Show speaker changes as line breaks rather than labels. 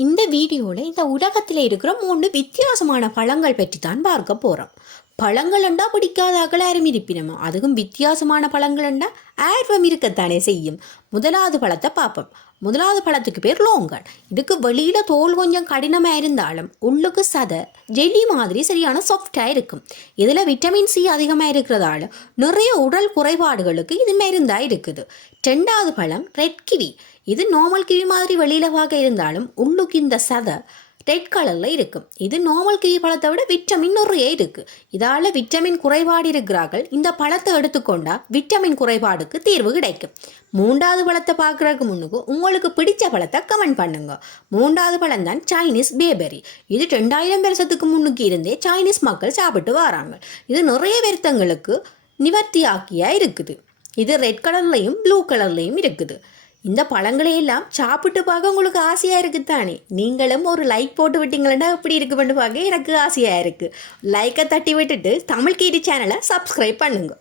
இந்த வீடியோவில் இந்த உலகத்தில் இருக்கிற மூணு வித்தியாசமான பழங்கள் பற்றி தான் பார்க்க போகிறோம் பழங்களண்டா பிடிக்காத யாரும் இருப்பினோம் அதுவும் வித்தியாசமான பழங்களண்டா ஆர்வம் இருக்கத்தானே செய்யும். முதலாவது பழத்தை பார்ப்போம். முதலாவது பழத்துக்கு பேர் லோங்கன். இதுக்கு வெளியில் தோல் கொஞ்சம் கடினமாக இருந்தாலும் உள்ளுக்கு சதை ஜெல்லி மாதிரி சரியான சாஃப்டாக இருக்கும். இதில் விட்டமின் சி அதிகமாக இருக்கிறதால நிறைய உடல் குறைபாடுகளுக்கு இது மருந்தாக இருக்குது. ரெண்டாவது பழம் ரெட் கிவி இது நார்மல் கிவி மாதிரி வெளியில் பார்க்க இருந்தாலும் உள்ளுக்கு இந்த சதை ரெட் கலரில் இருக்கும். இது நார்மல் கிவி பழத்தை விட விட்டமின் நிறைய இருக்குது இதால் விட்டமின் குறைபாடு இருக்கிறார்கள். இந்த பழத்தை எடுத்துக்கொண்டால் விட்டமின் குறைபாடுக்கு தீர்வு கிடைக்கும். மூன்றாவது பழத்தை பார்க்குறதுக்கு முன்னுக்கு உங்களுக்கு பிடிச்ச பழத்தை கமெண்ட் பண்ணுங்க. மூன்றாவது பழம் தான் சைனீஸ் பேபரி இது ரெண்டாயிரம் வருஷத்துக்கு முன்னுக்கு இருந்தே சைனீஸ் மக்கள் சாப்பிட்டு வராங்க. இது நிறைய வருத்தங்களுக்கு நிவர்த்தியாக்கியா இருக்குது. இது ரெட் கலர்லேயும் ப்ளூ கலர்லையும் இருக்குது. இந்த பழங்களை எல்லாம் சாப்பிட்டு பார்க்க உங்களுக்கு ஆசையாக இருக்குது தானே? நீங்களும் ஒரு லைக் போட்டு விட்டீங்களா எப்படி பண்ணு பார்க்க எனக்கு ஆசையாக இருக்குது லைக்கை தட்டி விட்டுட்டு தமிழ் கீடி சேனலை சப்ஸ்கிரைப் பண்ணுங்க.